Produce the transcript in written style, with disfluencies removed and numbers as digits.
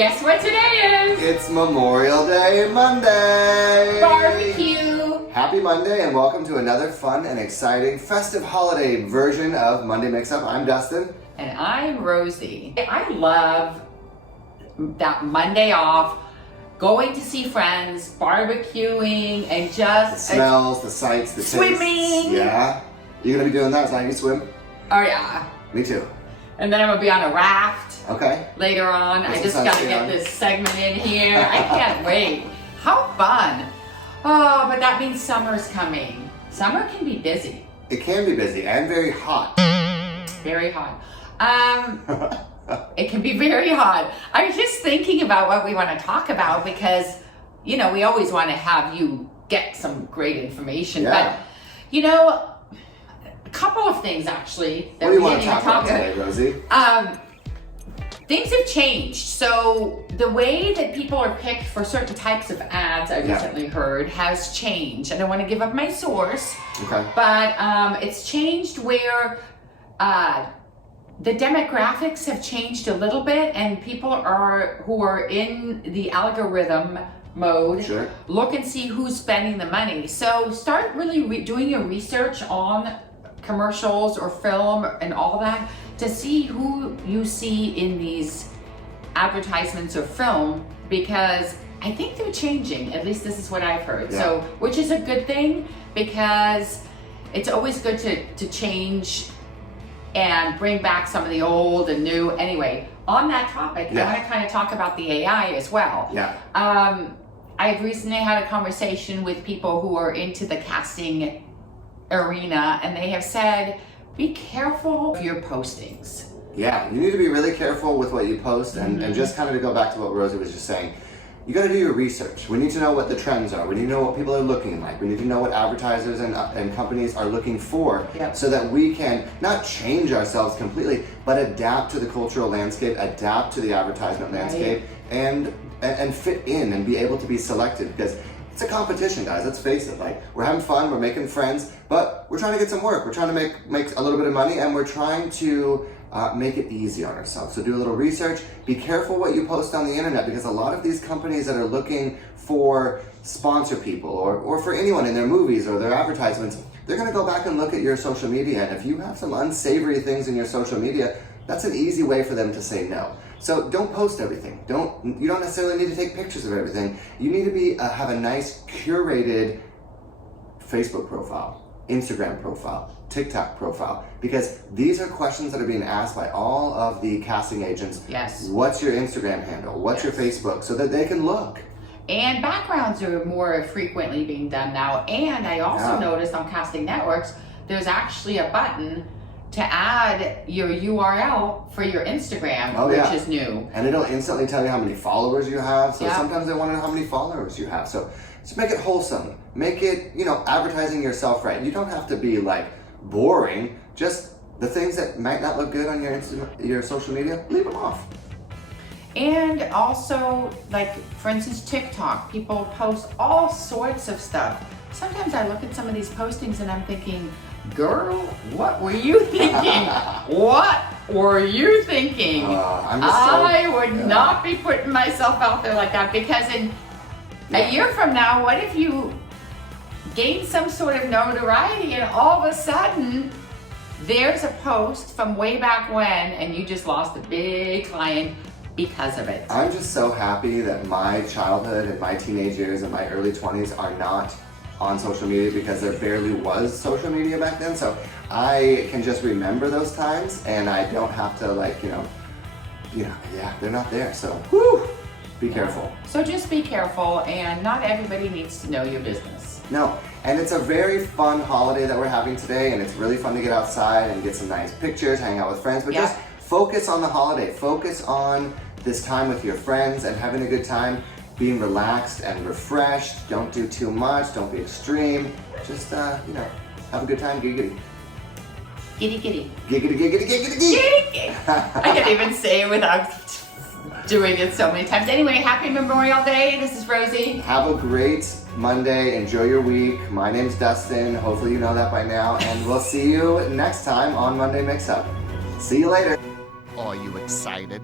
Guess what today is? It's Memorial Day Monday! Barbecue! Happy Monday and welcome to another fun and exciting festive holiday version of Monday Mix-Up. I'm Dustin. And I'm Rosie. I love that Monday off, going to see friends, barbecuing, and just... The smells, the sights, the swimming. tastes. Yeah. You gonna be doing that? Is that how you swim? Oh yeah. Me too. And then I'm gonna be on a raft. Okay. Later on. I just gotta get this segment in here. I can't wait. How fun. Oh, but that means summer's coming. Summer can be busy. It can be busy and very hot. Very hot. It can be very hot. I was just thinking about what we want to talk about because, you know, we always want to have you get some great information. Yeah. But, you know, a couple of things actually. What do you want to talk about today, Rosie? Things have changed. So the way that people are picked for certain types of ads, I recently heard, has changed. I don't want to give up my source. Okay. But it's changed where the demographics have changed a little bit, and people who are in the algorithm mode look and see who's spending the money. So start really doing your research on commercials or film and all that to see who you see in these advertisements or film, because I think they're changing. At least this is what I've heard. Yeah. So, which is a good thing, because it's always good to change and bring back some of the old and new. Anyway, on that topic, I want to kind of talk about the AI as well. Yeah. I've recently had a conversation with people who are into the casting arena, and they have said, be careful of your postings. Yeah, you need to be really careful with what you post, and just kind of to go back to what Rosie was just saying, you got to do your research. We need to know what the trends are. We need to know what people are looking like. We need to know what advertisers and companies are looking for, so that we can not change ourselves completely, but adapt to the cultural landscape, adapt to the advertisement landscape, and fit in and be able to be selected, because it's a competition, guys. Let's face it. Like, we're having fun, we're making friends, but we're trying to get some work. We're trying to make a little bit of money, and we're trying to make it easy on ourselves. So do a little research. Be careful what you post on the internet, because a lot of these companies that are looking for sponsor people or for anyone in their movies or their advertisements, they're going to go back and look at your social media. And if you have some unsavory things in your social media, that's an easy way for them to say no. So don't post everything. You don't necessarily need to take pictures of everything. You need to have a nice curated Facebook profile, Instagram profile, TikTok profile, because these are questions that are being asked by all of the casting agents. Yes. What's your Instagram handle? What's your Facebook? So that they can look. And backgrounds are more frequently being done now. And I also noticed on casting networks, there's actually a button to add your URL for your Instagram, which is new. And it'll instantly tell you how many followers you have. So sometimes they want to know how many followers you have. So just make it wholesome. Make it, advertising yourself right. You don't have to be like boring. Just the things that might not look good on your social media, leave them off. And also, like, for instance, TikTok, people post all sorts of stuff. Sometimes I look at some of these postings and I'm thinking, girl, what were you thinking? What were you thinking? I would not be putting myself out there like that, because in a year from now, what if you gain some sort of notoriety and all of a sudden there's a post from way back when and you just lost a big client because of it? I'm just so happy that my childhood and my teenage years and my early 20s are not on social media, because there barely was social media back then. So I can just remember those times, and I don't have to they're not there. So be careful. So just be careful, and not everybody needs to know your business. No, and it's a very fun holiday that we're having today, and it's really fun to get outside and get some nice pictures, hang out with friends, but just focus on the holiday. Focus on this time with your friends and having a good time. Being relaxed and refreshed. Don't do too much. Don't be extreme. Just, have a good time. Giggity. Giddy, giddy. Giggity, giggity, giggity, giggity. I can't even say it without doing it so many times. Anyway, happy Memorial Day. This is Rosie. Have a great Monday. Enjoy your week. My name's Dustin. Hopefully you know that by now. And we'll see you next time on Monday Mix-Up. See you later. Are you excited?